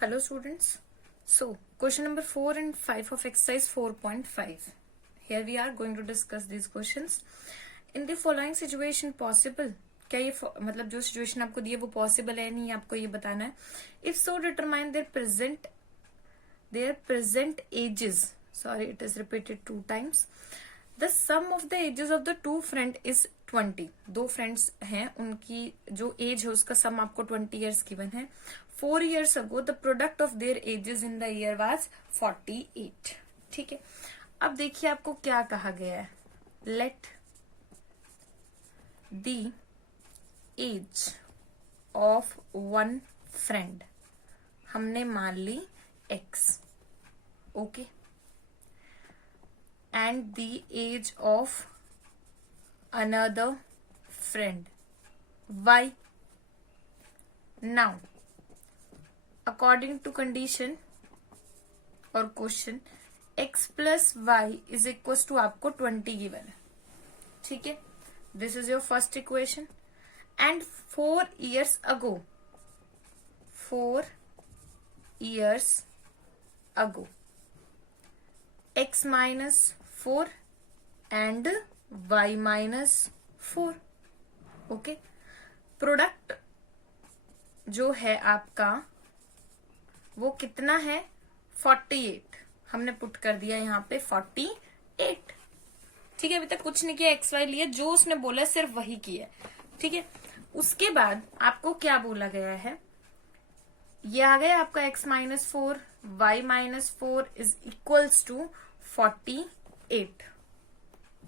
Hello students. So question number 4 and 5 of exercise 4.5. Here we are going to discuss these questions. In the following situation possible, क्या ये मतलब जो situation आपको दी है वो possible है नहीं, आपको ये बताना है. If so determine their present ages. Sorry, it is repeated 2 times. The sum of the ages of the 2 friend is 20. 2 friends हैं, उनकी जो एज है उसका सम आपको 20 years गिवन है. 4 years ago the product of their ages in the year was 48. ठीक है. अब देखिए आपको क्या कहा गया है. Let the age of one friend, हमने मान ली x. Okay. And the age of another friend y. Now according to condition और question x plus y is equal to आपको 20 गिवन है. ठीक है. This is your first equation. And 4 years ago x minus 4 and y minus 4. Okay. Product जो है आपका वो कितना है 48. हमने पुट कर दिया यहाँ पे 48. ठीक है. अभी तक कुछ नहीं किया, एक्स वाई लिया, जो उसने बोला सिर्फ वही किया. ठीक है. उसके बाद आपको क्या बोला गया है, ये आ गया आपका x minus 4 y minus 4 is equals to 48.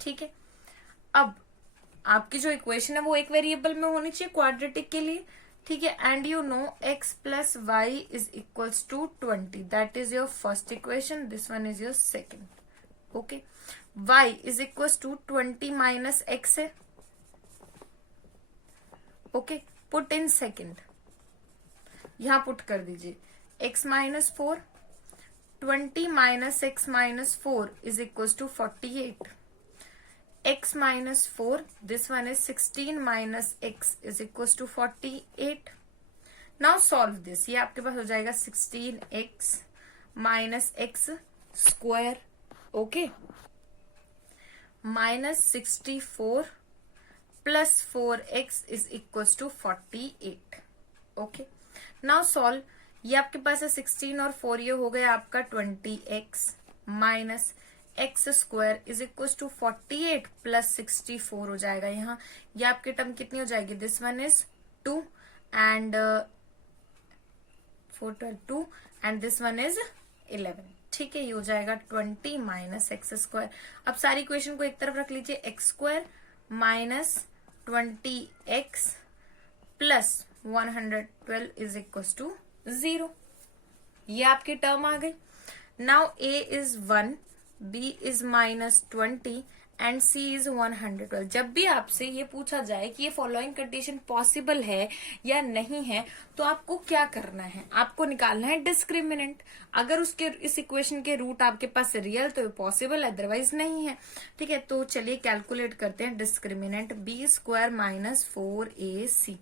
ठीक है. अब आपकी जो इक्वेशन है वो एक वेरिएबल में होनी चाहिए क्वाड्रेटिक के लिए. ठीक है. And you know x plus y is equals to 20. That is your first equation. This one is your second. Okay. y is equals to 20 minus x है. ओके. Put in second. यहां put कर दीजिए x minus 4. 20 minus x minus 4 is equals to 48. x minus 4, this one is 16 minus x is equals to 48. Now solve this. ये आपके पास हो जाएगा 16x minus x square. Okay. Minus 64 plus 4x is equals to 48. Okay. Now solve. ये आपके पास है 16 और 4, ये हो गया आपका 20x minus x square is equal to 48 plus 64 हो जाएगा. यहाँ ये आपकी टर्म कितनी हो जाएगी, this one is 2 and 4 12 2 and this one is 11. ठीक है. ये हो जाएगा 20 माइनस एक्स स्क्वायर. अब सारी इक्वेशन को एक तरफ रख लीजिए. X square minus 20x plus 112 is equal to 0. ये आपकी टर्म आ गई. Now a is 1, b is minus 20 and c is 112. जब भी आपसे ये पूछा जाए कि ये फॉलोइंग कंडीशन पॉसिबल है या नहीं है, तो आपको क्या करना है, आपको निकालना है डिस्क्रिमिनेंट. अगर उसके इस इक्वेशन के रूट आपके पास रियल तो पॉसिबल, अदरवाइज नहीं है. ठीक है. तो चलिए कैलकुलेट करते हैं discriminant. B square minus 4ac.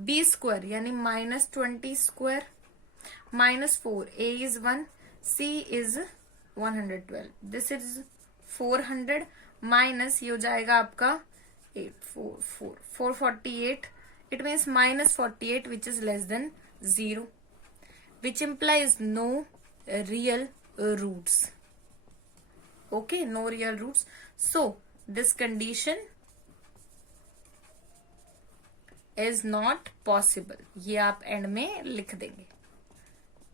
B square यानी minus 20 square minus 4. a is 1, c is 112. This is 400 minus ये हो जाएगा आपका 448. It means minus 48 which is less than 0, which implies no real roots. Okay. No real roots. So this condition is not possible. ये आप and में लिख देंगे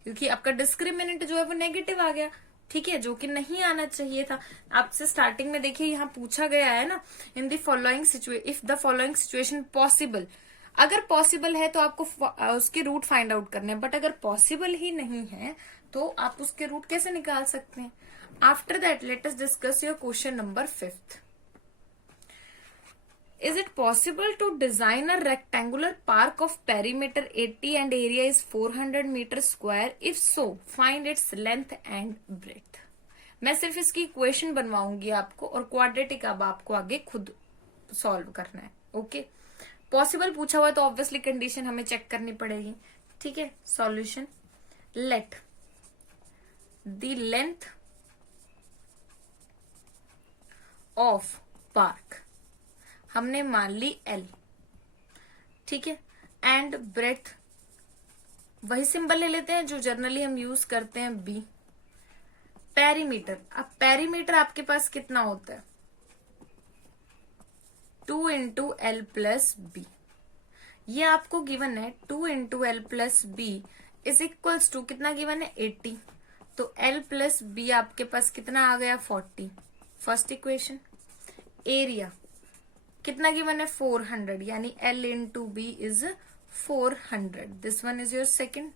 क्योंकि आपका डिस्क्रिमिनेंट जो है वो नेगेटिव आ गया. ठीक है. जो कि नहीं आना चाहिए था. आपसे स्टार्टिंग में देखिए यहाँ पूछा गया है ना, in the following situation, if the following situation possible. अगर पॉसिबल है तो आपको उसके रूट फाइंड आउट करने हैं, बट अगर पॉसिबल ही नहीं है तो आप उसके रूट कैसे निकाल सकते हैं. After that let us discuss your question number 5. Is it possible to design a rectangular park of perimeter 80 and area is 400 meters square? If so, find its length and breadth. मैं सिर्फ इसकी equation बनवाऊंगी आपको और quadratic अब आपको आगे खुद solve करना है. ओके. पॉसिबल पूछा हुआ है तो ऑब्वियसली कंडीशन हमें चेक करनी पड़ेगी. ठीक है. Solution. Let the length of park हमने मान ली L, ठीक है, एंड ब्रेथ वही सिंबल ले लेते हैं जो जनरली हम यूज करते हैं B। पेरीमीटर, अब पेरीमीटर आपके पास कितना होता है 2 इंटू एल प्लस बी, ये आपको गिवन है 2 into L plus B is equals to कितना गिवन है 80, तो एल प्लस बी आपके पास कितना आ गया 40, फर्स्ट इक्वेशन। एरिया कितना गिवन है 400, यानी L into b is 400, this one is your second.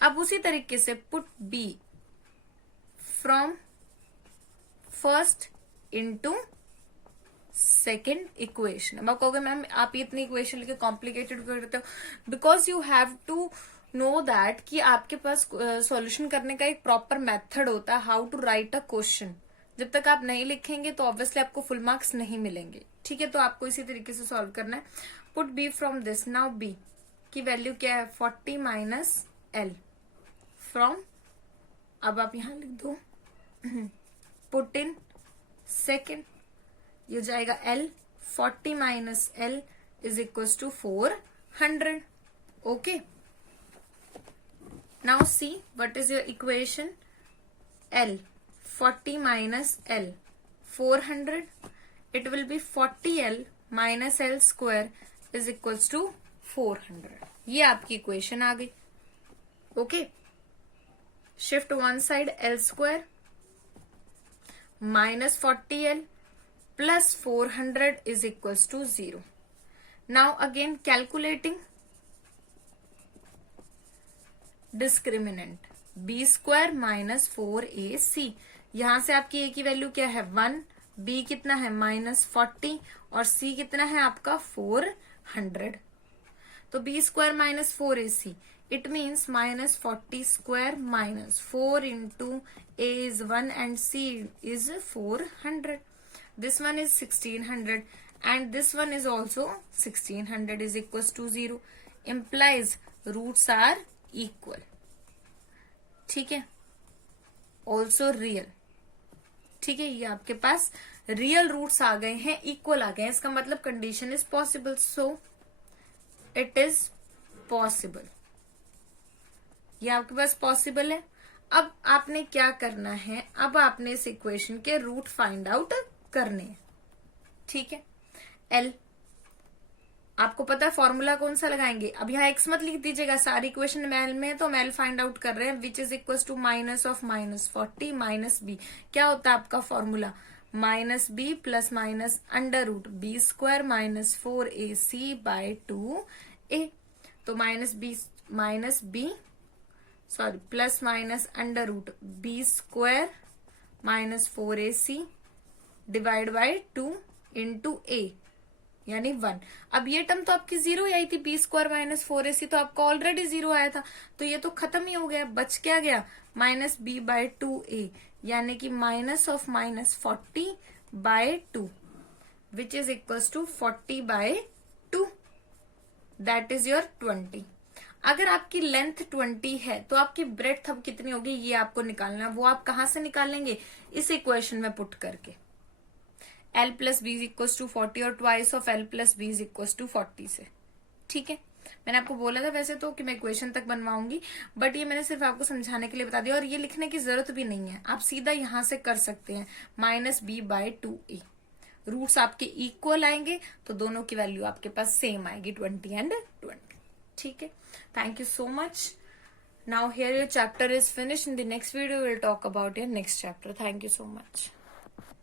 अब उसी तरीके से put B from first into second equation. अब आप कहोगे मैम आप इतनी इक्वेशन लेके कॉम्प्लिकेटेड करते हो, because you have to know that कि आपके पास सॉल्यूशन करने का एक प्रॉपर मेथड होता है how to write a question. जब तक आप नहीं लिखेंगे तो ऑब्वियसली आपको फुल मार्क्स नहीं मिलेंगे, ठीक है। तो आपको इसी तरीके से सॉल्व करना है। Put B from this, now B की वैल्यू क्या है 40 माइनस एल फ्रॉम, अब आप यहां लिख दो पुट इन सेकेंड, ये हो जाएगा L 40 minus L is equal to 400, okay. Now see what is your equation, L 40 minus L 400, it will be 40L minus L square is equals to 400, ये आपकी इक्वेशन आ गई, okay. Shift one side L square minus 40L plus 400 is equals to 0. Now again calculating discriminant b square minus 4ac, यहां से आपकी a की value क्या है 1, b कितना है -40 और c कितना है आपका 400, तो b square minus 4ac it means -40 square minus 4 into a is 1 and c is 400, this one is 1600 and this one is also 1600 is equals to 0, implies roots are equal, ठीक है, also real, ठीक है। ये आपके पास real roots आ गए हैं, equal आ गए हैं, इसका मतलब condition is possible, so it is possible, ये आपके पास पॉसिबल है। अब आपने क्या करना है, अब आपने इस इक्वेशन के रूट फाइंड आउट करने हैं, ठीक है। एल आपको पता है फॉर्मूला कौन सा लगाएंगे, अब यहाँ एक्स मत लिख दीजिएगा, सारी इक्वेशन मेल में है तो हम एल फाइंड आउट कर रहे हैं, which is equal to minus of -40 minus B, क्या होता है आपका formula minus B plus minus under root B square minus 4ac by 2a, तो minus B sorry plus minus under root B square minus 4ac divide by 2 into a यानी 1। अब ये term तो आपकी 0 ही आई थी, बी स्क्वायर माइनस 4ac तो आपका already 0 आया था, तो ये तो खत्म ही हो गया, बच क्या गया माइनस बी बाय 2a, यानी कि minus of -40 by 2 which is equals to 40 by 2, that is your 20। अगर आपकी लेंथ 20 है तो आपकी ब्रेड्थ अब कितनी होगी ये आपको निकालना है, वो आप कहां से निकालेंगे, इस इक्वेशन में पुट करके L plus B is equal to 40 और twice of L plus B is equal to 40 से, ठीक है। मैंने आपको बोला था वैसे तो कि मैं इक्वेशन तक बनवाऊंगी, बट ये मैंने सिर्फ आपको समझाने के लिए बता दिया, और ये लिखने की जरूरत भी नहीं है, आप सीधा यहां से कर सकते हैं minus B by 2a, roots आपके इक्वल आएंगे तो दोनों की वैल्यू आपके पास सेम आएगी 20 एंड 20, ठीक है। Thank you so much. Now here your chapter is finished, in the next video will talk about your next chapter. Thank you so much.